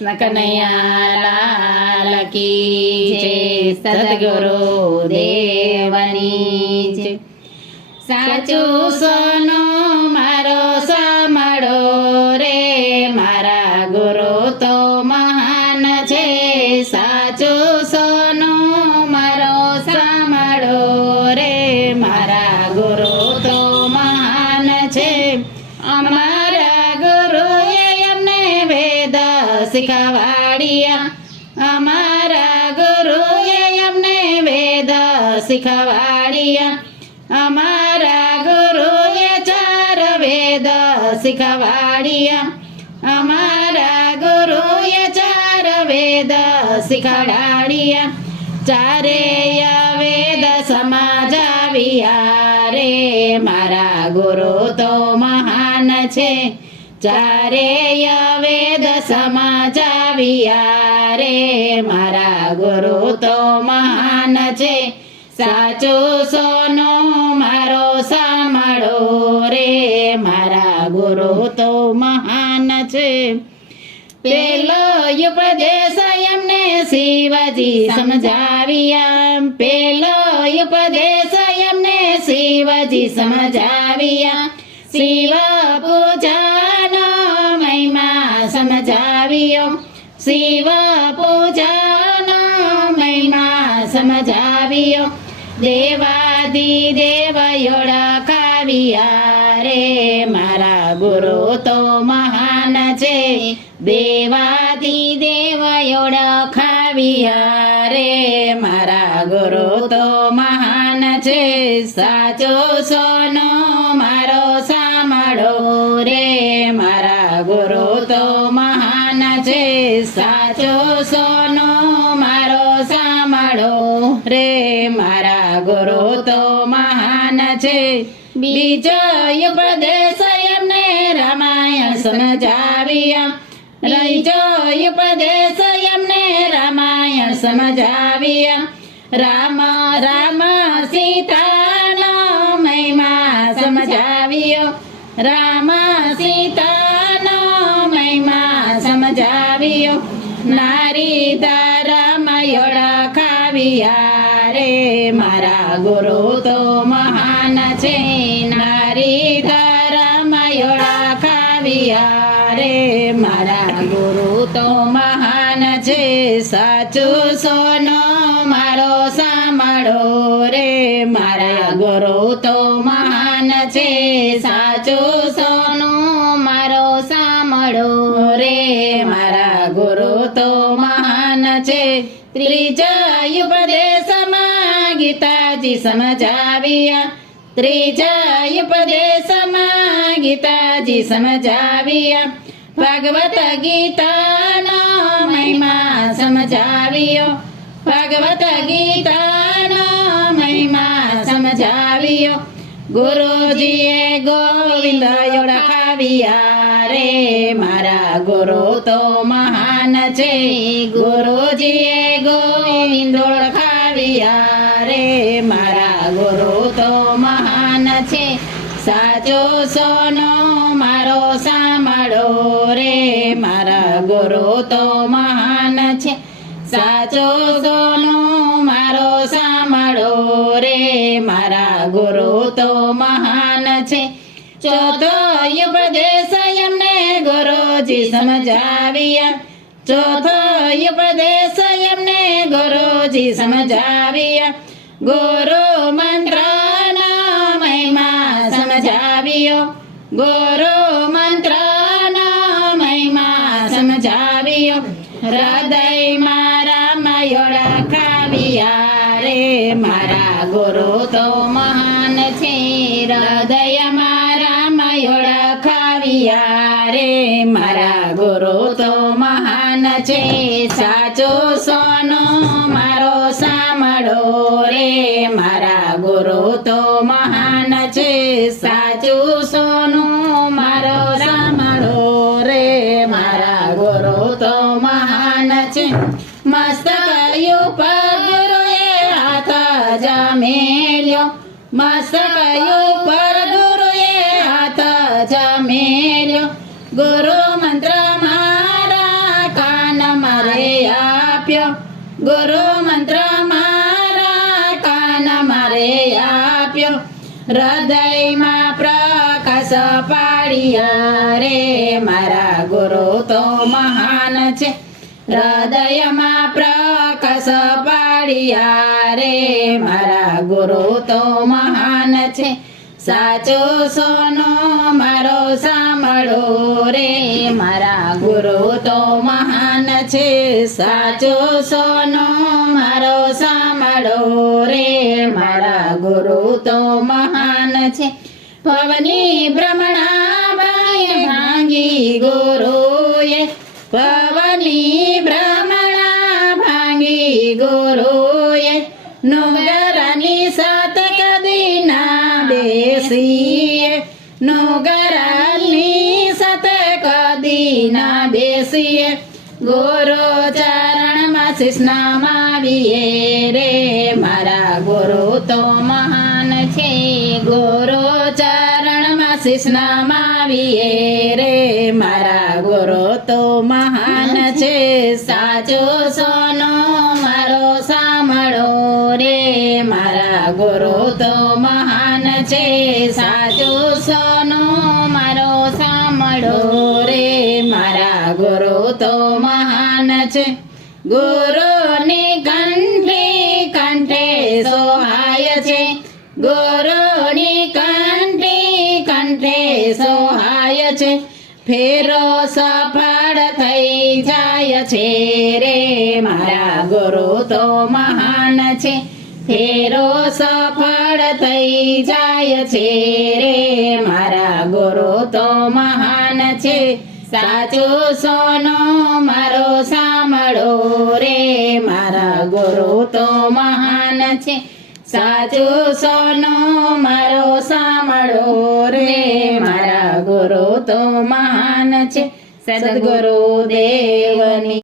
કનૈયા લાલ કી જય સદગુરુ દેવની જય સાચું સોનું મારો સાંભળો રે મારા ગુરુ તો મહાન છે સાચું સોનું મારો સાંભળો રે મારા ગુરુ તો મહાન છે અમારા ગુરુએ અમને વેદ શીખવાડ્યા અમારા ગુરુએ અમને વેદ શીખવાડ્યા અમારા ગુરુએ ચાર વેદ શીખવાડ્યા અમારા ગુરુએ ચાર વેદ શીખવાડ્યા ચારેય વેદ સમજાવ્યા રે મારા ગુરુ તો મહાન છે ચારેય વેદ સમજાવ્યા રે મારા ગુરુ તો મહાન છે સાચું સોનું મારો સાંભળો રે મારા ગુરુ તો મહાન છે પેલો ઉપદેશ એમને શિવજી સમજાવ્યા પેલો ઉપદેશ એમને શિવજી સમજાવ્યા શિવ પૂજાનો મહિમા સમજાવ્યો શિવ પૂજાનો મહિમા સમજાવ્યો દેવાદિદેવ ઓળખાવ્યા રે મારા ગુરુ તો મહાન છે દેવાદિદેવ ઓળખાવ્યા રે મારા ગુરુ તો મહાન છે સાચો સોનો મારો સાંભળો રે મારા ગુરુ તો મહાન છે સાચો સોનો મારો સાંભળો રે મારા ગુરુ તો મહાન છે બીજો ઉપદેશ એમને રામાયણ સમજાવ્યા ત્રીજો ઉપદેશ એમને રામાયણ સમજાવ્યા રામ રામ સીતાનો મહિમા સમજાવ્યો રામ સીતાનો મહિમા સમજાવ્યો નારી ધર્મ ઓળખાવ્યા રે મારા ગુરુ તો મહાન છે નારી ધર્મ ઓળખાવ્યા રે મારા ગુરુ તો મહાન છે સાચું સોનો મારો સાંભળો રે મારા ગુરુ તો મહાન છે સાચું સોનું મારો સાંભળો રે મારા ગુરુ તો મહાન છે ત્રીજા ઉપદેશમાં ગીતાજી સમજાવ્યા ત્રીજા ઉપદેશમાં ગીતાજી સમજાવ્યા ભગવત ગીતાનો મહિમા સમજાવ્યો ભગવત ગીતાનો મહિમા સમજાવ્યો ગુરુજીએ ગોવિંદ ઓળખાવ્યા રે મારા ગુરુ તો મહાન છે ગુરુજીએ ગોવિંદ ઓળખાવ્યા રે મારા ગુરુ તો મહાન છે સાચો સોનો મારો સાંભળો રે મારા ગુરુ તો મહાન છે સાચો સોનો મારો સાંભળો રે મારા ગુરુ તો મહાન છે ચોથો ઉપદેશ એમને ગુરુજી સમજાવ્યા ચોથો ઉપદેશ એમને ગુરુજી સમજાવ્યા ગુરુ મંત્રનો મહિમા સમજાવ્યો ગુરુ મંત્રનો મહિમા સમજાવ્યો હૃદયમાં રામ ઓળખાવ્યા રે મારા ગુરુ તો મહાન છે હૃદયમાં રામ ઓળખાવ્યા રે મારા ગુરુ તો મહાન છે સાચો સોનો મારો સાંભળો રે મારા ગુરુ તો મહાન છે સાચું સોનું મારો સાંભળો રે મારા ગુરુ તો મહાન છે મસ્તક ઉપર ગુરુએ હાથ જમેલ્યો મસ્તક ઉપર ગુરુએ હાથ જમેલ્યો ગુરુ મંત્ર મારા કાન આપ્યો ગુરુ મંત્ર મારા કાન મારે આપ્યો હૃદયમાં પ્રકાશ પાડ્યા રે મારા ગુરુ તો મહાન છે હૃદયમાં પ્રકાશ પાડ્યા રે મારા ગુરુ તો મહાન છે સાચો સોનો મારો સાંભળો રે મારા ગુરુ તો મહાન છે સાચો સોનો મારો સાંભળો રે મારા ગુરુ તો મહાન છે પવની ભ્રમણા ભાંગી ગુરુએ પવની ભ્રમણા ભાંગી ગુરુએ નુગરની સત કદી ના બેસીએ નુગરની સત કદી ના બેસીએ ગુરુ ચરણમાં શીશ નમાવીએ રે મારા ગુરુ તો મહાન છે ગુરુ ચરણમાં શીશ નમાવીએ રે મારા ગુરુ તો મહાન છે સાચો સોનો મારો સાંભળો રે મારા ગુરુ તો મહાન છે સાચો સોનો મારો સાંભળો રે મારા ગુરુ તો મહાન છે ગુરુની કંઠે કંઠે સોહાય છે ગુરુની કંઠે કંઠે સોહાય છે ફેરો સફળ થઈ જાય છે રે મારા ગુરુ તો મહાન છે ફેરો સફળ થઈ જાય છે રે મારા ગુરુ તો મહાન છે સાચો સોનો મારો સાંભળો રે મારા ગુરુ તો મહાન છે સાચો સોનો મારો સાંભળો રે મારા ગુરુ તો મહાન છે સદગુરુ દેવની